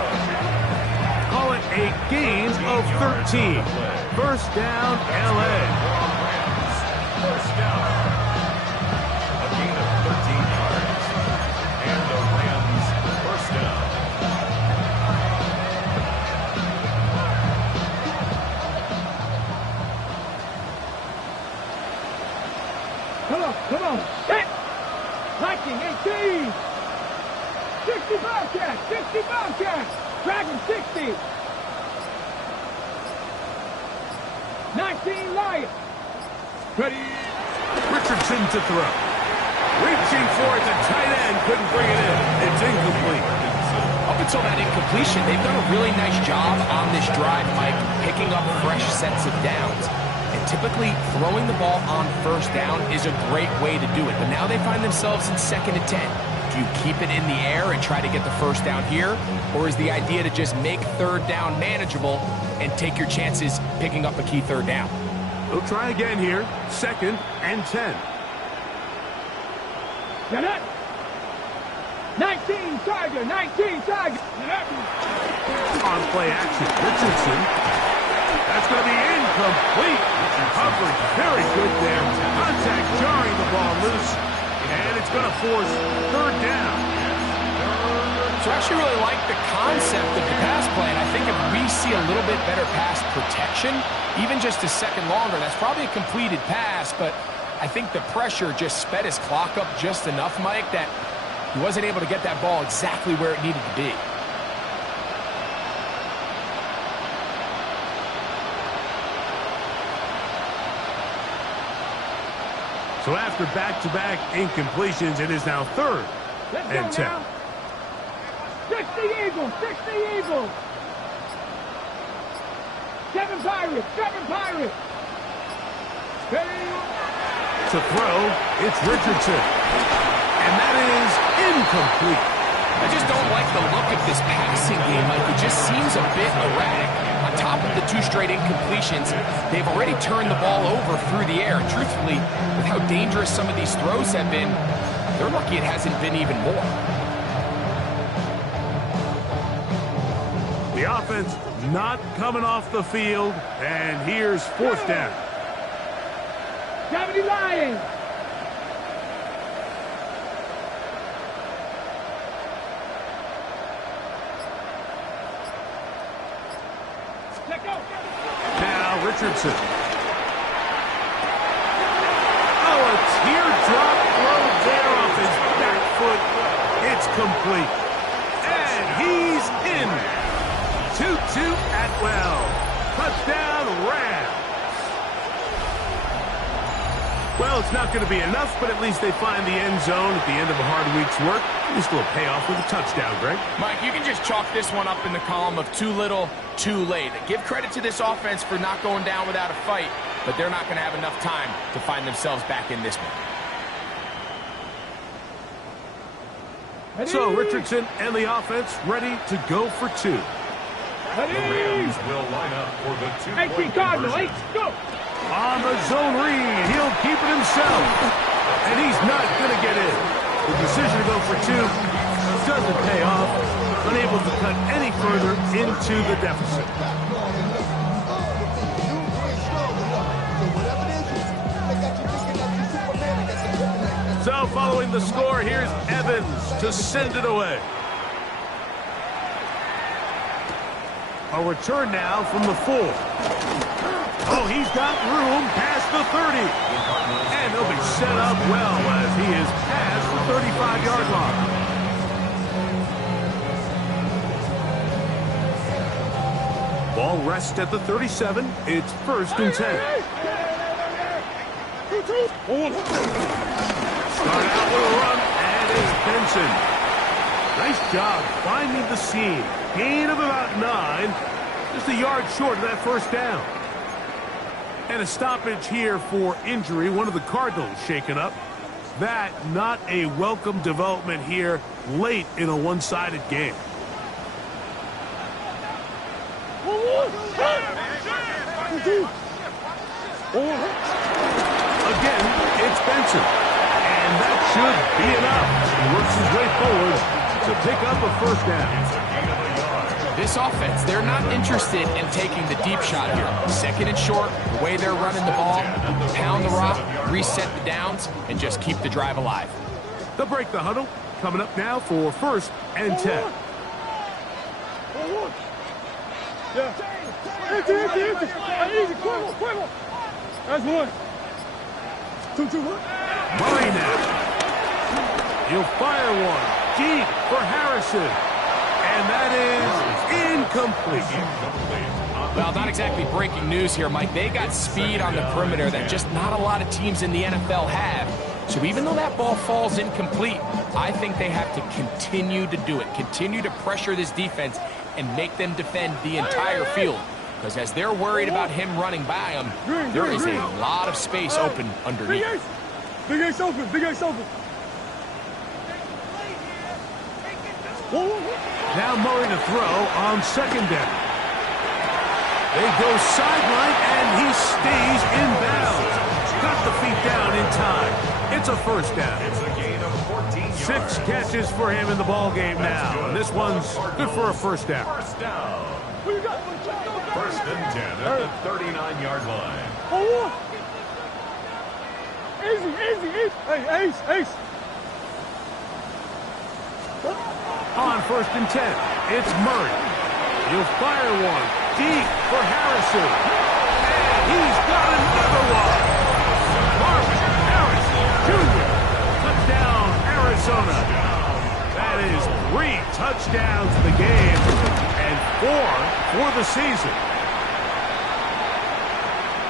Call it a gain of 13. First down, L.A. First down. A gain of 13 yards. And the Rams first down. Come on. Hit. Viking 18. 60 Bobcats, 60 Bobcats. Dragon 60. 19 Lions. Ready. Richardson to throw. Reaching for it, the tight end couldn't bring it in. It's incomplete. Up until that incompletion, they've done a really nice job on this drive, Mike, picking up fresh sets of downs. And typically, throwing the ball on first down is a great way to do it. But now they find themselves in 2nd and 10. Do you keep it in the air and try to get the first down here? Or is the idea to just make third down manageable and take your chances picking up a key third down? We'll try again here. 2nd and 10. Get it. 19 Tiger, 19 Tiger. On play action, Richardson. That's going to be incomplete. Coverage very good there. Contact jarring the ball loose. And it's going to force third down. So I actually really like the concept of the pass play, and I think if we see a little bit better pass protection, even just a second longer, that's probably a completed pass, but I think the pressure just sped his clock up just enough, Mike, that he wasn't able to get that ball exactly where it needed to be. So after back-to-back incompletions, it is now 3rd and 10. Now. 60 Eagles, 60 Eagles. 7 Pirates, 7 Pirates. To throw, it's Richardson. And that is incomplete. I just don't like the look of this passing game, Mike. It just seems a bit erratic. On top of the 2 straight incompletions, they've already turned the ball over through the air. Truthfully, with how dangerous some of these throws have been, they're lucky it hasn't been even more. The offense not coming off the field, and here's 4th down. 70 Lions. Now Richardson. Oh, a teardrop throw there off his back foot. It's complete. And he's in. 2-2 Atwell. Touchdown Rams. Well, it's not going to be enough, but at least they find the end zone at the end of a hard week's work. At least it'll pay off with a touchdown, Greg. Mike, you can just chalk this one up in the column of too little, too late. Give credit to this offense for not going down without a fight, but they're not going to have enough time to find themselves back in this one. So Richardson and the offense ready to go for 2. The Rams will line up for the 2-point Cardinal, conversion. go. On the zone read, he'll keep it himself. And he's not going to get in. The decision to go for 2 doesn't pay off. Unable to cut any further into the deficit. So following the score, here's Evans to send it away. A return now from the 4. Oh, he's got room past the 30. And he'll be set up well as he is past the 35-yard line. Ball rests at the 37. It's 1st and 10. Start out with a run, and it's Benson. Nice job finding the seam. Gain of about 9. Just a yard short of that 1st down. And a stoppage here for injury. One of the Cardinals shaken up. That not a welcome development here late in a one-sided game. Again, it's Benson. And that should be enough. He works his way forward to pick up a 1st down. This offense, they're not interested in taking the deep shot here. 2nd and short, the way they're running the ball, pound the rock, reset the downs, and just keep the drive alive. They'll break the huddle. Coming up now for 1st and 10. Yeah. Empty. Easy, quiver. That's 1. 2, 1. Murray now. He'll fire one deep for Harrison. And that is incomplete. Well, not exactly breaking news here, Mike. They got speed on the perimeter that just not a lot of teams in the NFL have. So even though that ball falls incomplete, I think they have to continue to do it. Continue to pressure this defense and make them defend the entire field. Because as they're worried about him running by them, there is a lot of space open underneath. Big Ace open. Now Murray to throw on 2nd down. They go sideline, and he stays in bounds. Got the feet down in time. It's a 1st down. It's a gain of 14 yards. 6 catches for him in the ball game now. And this one's good for a 1st down. 1st down. 1st and 10 at the 39-yard line. Easy. Hey, Ace. On 1st and 10, it's Murray. He'll fire one deep for Harrison. And he's got another one. Marvin Arizona. That is 3 touchdowns in the game and 4 for the season.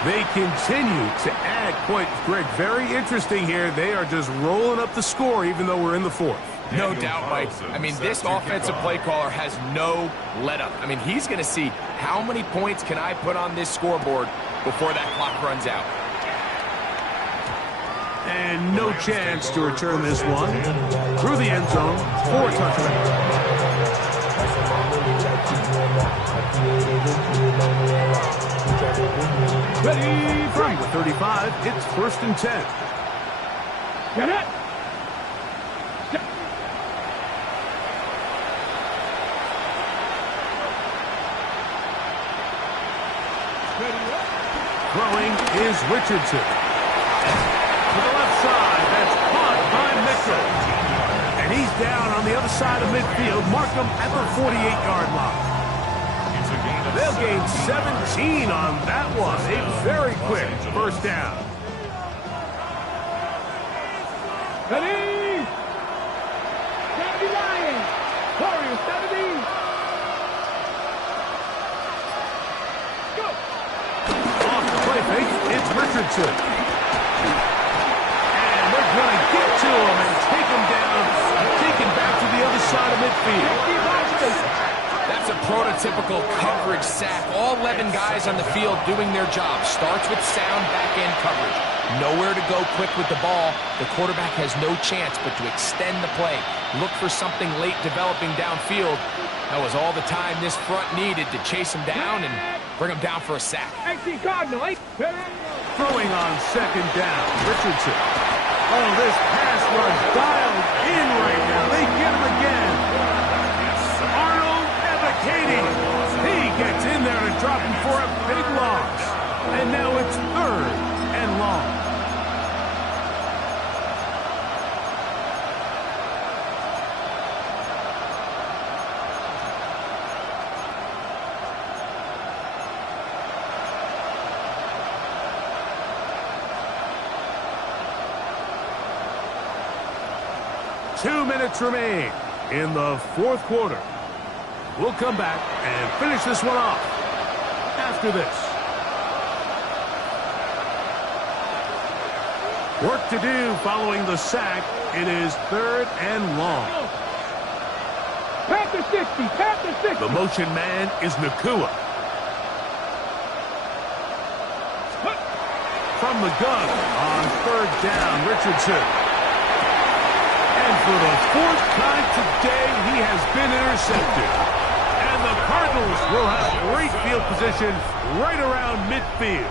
They continue to add points. Greg, very interesting here. They are just rolling up the score even though we're in the 4th. No doubt, Mike. I mean, this offensive play caller has no let-up. I mean, he's going to see how many points can I put on this scoreboard before that clock runs out. And no chance to return this one. Through the end zone for a touchdown. Ready from the 35. It's 1st and 10. Get it! Throwing is Richardson. To the left side, that's caught by Mitchell. And he's down on the other side of midfield. Mark him at the 48-yard line. They'll gain 17 on that one. A very quick first down. Ready! 79! Warriors, 70! Go! Off the play fake, it's Richardson. And they're going to get to him and take him down, taken back to the other side of midfield. That's a prototypical coverage sack. All 11 guys on the field doing their job. Starts with sound back-end coverage. Nowhere to go quick with the ball. The quarterback has no chance but to extend the play. Look for something late developing downfield. That was all the time this front needed to chase him down and bring him down for a sack. Throwing on 2nd down, Richardson. Oh, this pass rush dialed in right now. They get him again. Arnold Evacati. He gets in there and drop him for a big loss. And now it's 3rd and long. Two minutes remain in the 4th quarter. We'll come back and finish this one off after this. Work to do following the sack. It is 3rd and long. Panther 60, Panther 60. The motion man is Nakua. From the gun on 3rd down, Richardson. And for the 4th time today, he has been intercepted. And the Cardinals will have great field position right around midfield.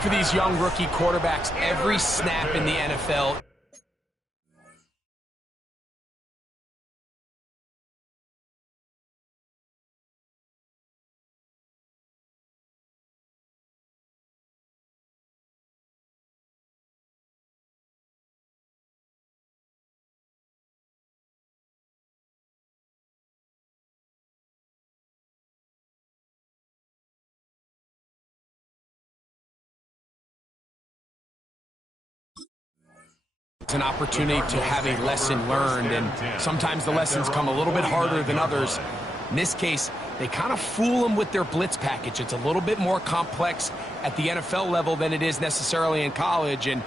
For these young rookie quarterbacks, every snap in the NFL it's an opportunity to have a lesson learned, and sometimes the lessons come a little bit harder than others. In this case, they kind of fool them with their blitz package. It's a little bit more complex at the NFL level than it is necessarily in college, and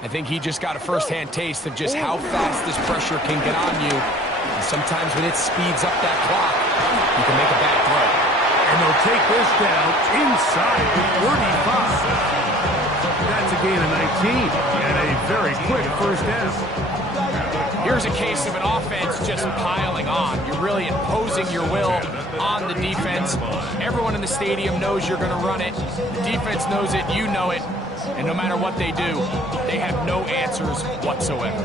I think he just got a first-hand taste of just how fast this pressure can get on you. And sometimes when it speeds up that clock, you can make a bad throw. And they'll take this down inside the 35. That's a gain of 19 and a very quick first down. Here's a case of an offense just piling on. You're really imposing your will on the defense. Everyone in the stadium knows you're going to run it. The defense knows it, you know it. And no matter what they do, they have no answers whatsoever.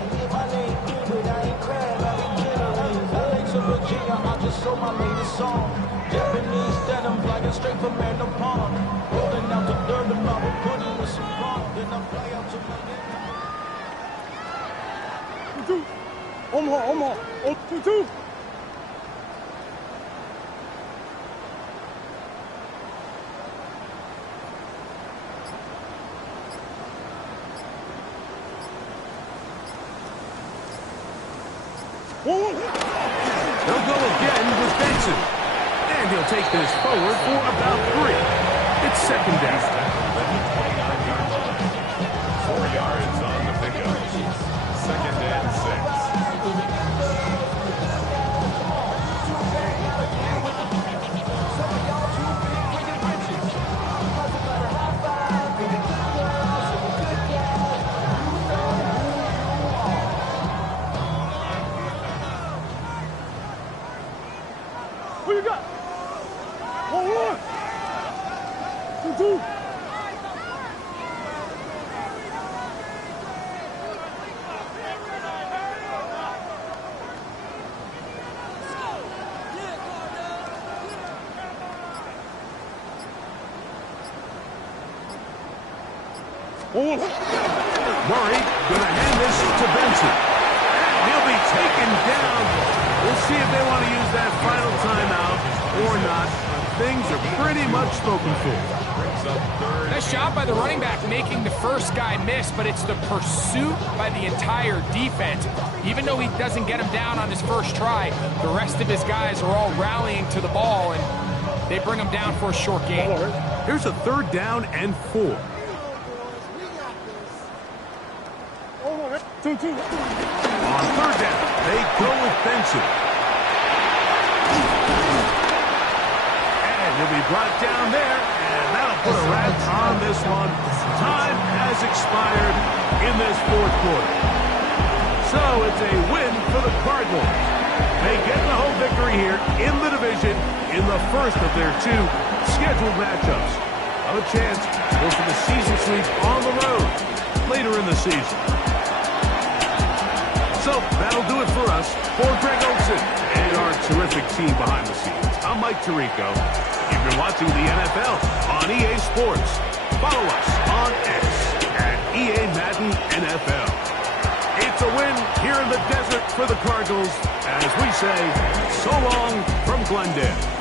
Omaha, 2-2. He'll go again with Benson. And he'll take this forward for about 3. It's second down. At the 29-yard line. 4 yards on the pickup. Second and 6. What you got? 1-1. 2-2. Murray going to hand this to Benson. And he'll be taken down. We'll see if they want to use that final timeout or not. Things are pretty much spoken for. Nice job by the running back making the first guy miss, but it's the pursuit by the entire defense. Even though he doesn't get him down on his first try, the rest of his guys are all rallying to the ball, and they bring him down for a short gain. Here's a 3rd down and 4. 2-2. On 3rd down, they go with Benson. And he'll be brought down there, and that'll put a wrap on this one. Time has expired in this 4th quarter. So it's a win for the Cardinals. They get the home victory here in the division in the first of their 2 scheduled matchups. A chance to go for the season sweep on the road later in the season. So that'll do it for us. For Greg Olson and our terrific team behind the scenes, I'm Mike Tirico. You've been watching the NFL on EA Sports. Follow us on X at EA Madden NFL. It's a win here in the desert for the Cardinals as we say so long from Glendale.